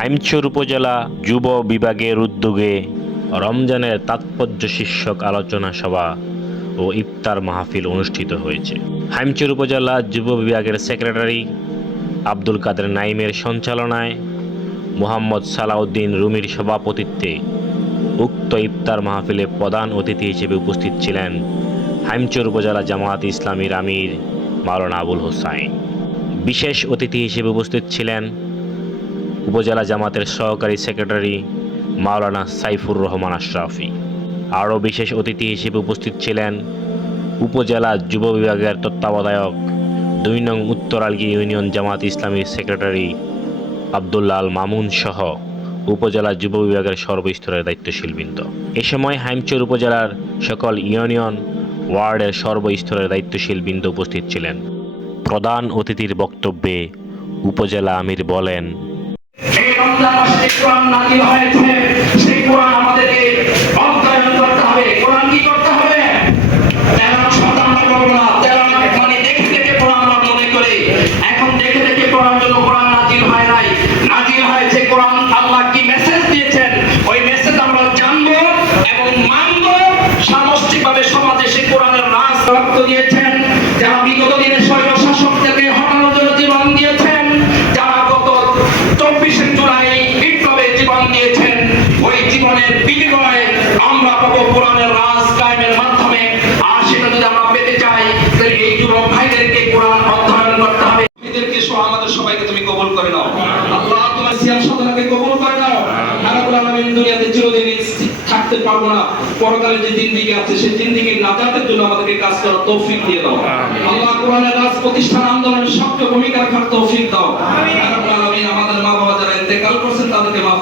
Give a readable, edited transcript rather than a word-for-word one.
হাইমচর উপজেলা যুব বিভাগের উদ্যোগে রমজানের তাৎপর্য শীর্ষক আলোচনা সভা ও ইফতার মাহফিল অনুষ্ঠিত হয়েছে। হাইমচর উপজেলা যুব বিভাগের সেক্রেটারি আব্দুল কাদের নাইমের সঞ্চালনায় মোহাম্মদ সালাউদ্দিন রুমির সভাপতিত্বে উক্ত ইফতার মাহফিলে প্রধান অতিথি হিসেবে উপস্থিত ছিলেন হাইমচর উপজেলা জামায়াত ইসলামীর আমির মাওলানা আবুল হোসাইন। বিশেষ অতিথি হিসেবে উপস্থিত ছিলেন উপজেলা জামাতের সহকারী সেক্রেটারি মাওলানা সাইফুর রহমান আশরাফি। আরও বিশেষ অতিথি হিসেবে উপস্থিত ছিলেন উপজেলা যুব বিভাগের তত্ত্বাবধায়ক ২ নং উত্তরালগি ইউনিয়ন জামাত ইসলামীর সেক্রেটারি আব্দুল্লাহ আল মামুন সহ উপজেলা যুব বিভাগের সর্বস্তরের দায়িত্বশীল বৃন্দ। এ সময় হাইমচর উপজেলার সকল ইউনিয়ন ওয়ার্ডের সর্বস্তরের দায়িত্বশীল বৃন্দ উপস্থিত ছিলেন। প্রধান অতিথির বক্তব্যে উপজেলা আমির বলেন, রমজান মাসে কোরআন নাযিল হয়েছে, সেই কোরআন আমাদেরকে অধ্যয়ন করতে হবে। কোরআন কি করতে হবে? তেলাওয়াত শুধু আমরা করব না, তেলাওয়াত মানে দেখে দেখে কোরআন আমরা মনে করি। এখন দেখে দেখে কোরআন জন্য কোরআন নাযিল হয় নাই, নাযিল হয়েছে কোরআন আল্লাহ কি মেসেজ দিয়েছেন ওই মেসেজ আমরা জানবো এবং মানবো। সামষ্টিকভাবে সমাজে সেই কোরআনের রাজ রক্ত দিয়েছেন, যারা বিগত দিনে স্বৈর শাসকদেরকে হটানোর জন্য জীবন দিয়েছেন, যারা গত 24শে জুলাই বিপ্লবে জীবন দিয়েছেন, ওই জীবনের বিনিময়ে আমরা পাবো কোরআনের রাজ কায়েমের মাধ্যমে। আর সেটা যদি আমরা পেতে চাই তাহলে এই যুবক ভাইদেরকে কোরআন অধ্যয়ন করতে হবে। এদেরকে সহ আমাদের সবাইকে তুমি কবুল করে নাও আল্লাহ, তোমার সিয়াম সাধনাকে কবুল করে নাও। আল্লাহ আমিন। দুনিয়াতে চিরদিন থাকতে পারবো না, পরকালে যে জিন্দেগি আছে সেই জিন্দেগির নাজাতের জন্য আমাদেরকে কাজ করার তৌফিক দিয়ে দাও আল্লাহ। কোরআনের রাজ প্রতিষ্ঠান আন্দোলনের সক্রিয় ভূমিকা রাখার তৌফিক দাও আল্লাহ। আমাদের মা বাবা যারা ইন্তেকাল করছেন তাদেরকে মাফ